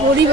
গরিব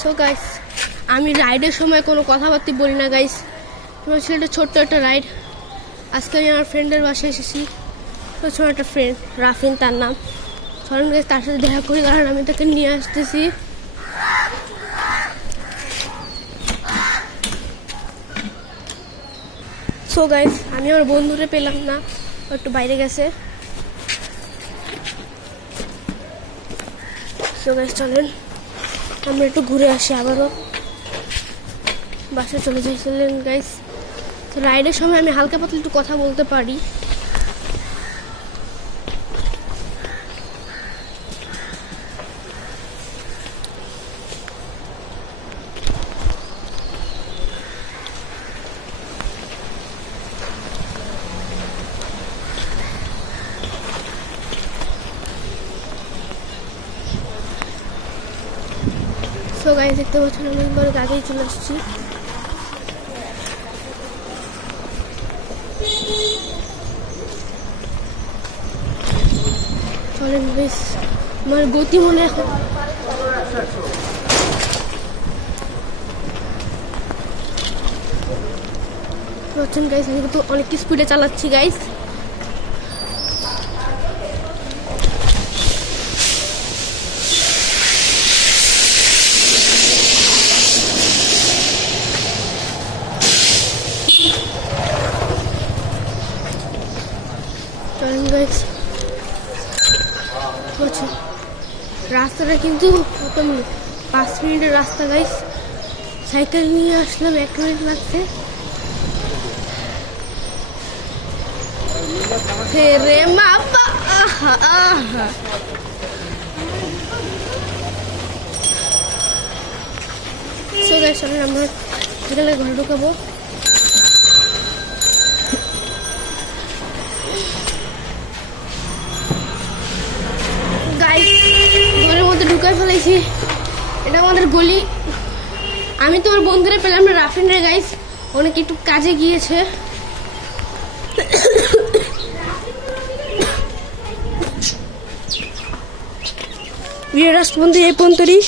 so guys আমি রাইডের সময় কোনো কথাবার্তা বলি না গাইস। তোমার ছিল একটা ছোট্ট একটা রাইড। আজকে আমি আমার ফ্রেন্ডের বাসায় এসেছি। তো ছোট একটা ফ্রেন্ড রাফিন তার নাম। চলুন গাইস তার সাথে দেখা করি, কারণ আমি তাকে নিয়ে আসতেছি। সো গাইস আমি আমার বন্ধুরে পেলাম না, একটু বাইরে গেছে। সো গাইস চলেন আমরা একটু ঘুরে আসি, আবারও বাসায় চলে যাই। চলেন গাইস, তো রাইডের সময় আমি হালকা পাতলা একটু কথা বলতে পারি। তো গাইস দেখতে পাচ্ছেন আমি একবার আগেই চলে আসছি। চলেন গাইস, আমার গতি মনে এখন পাচ্ছেন গাইস, আমি কিন্তু অনেক স্পিডে চালাচ্ছি গাইস। রাস্তাটা কিন্তু প্রথম 5 মিনিটের রাস্তা গাইস। সাইকেল নিয়ে আসলাম 1 মিনিট লাগছে। রে মাপা সো গাইস চলেন আমরা বিকেলে ঘরে ঢুকাবো। ঘরের মধ্যে ঢুকাই ফেলাইছি, এটা আমাদের গলি। আমি তোমার বন্ধুরা পেলাম না, রাফিন রে গাইস অনেক একটু কাজে গিয়েছে। ভিডিওটা বন্ধু এই পর্যন্তই।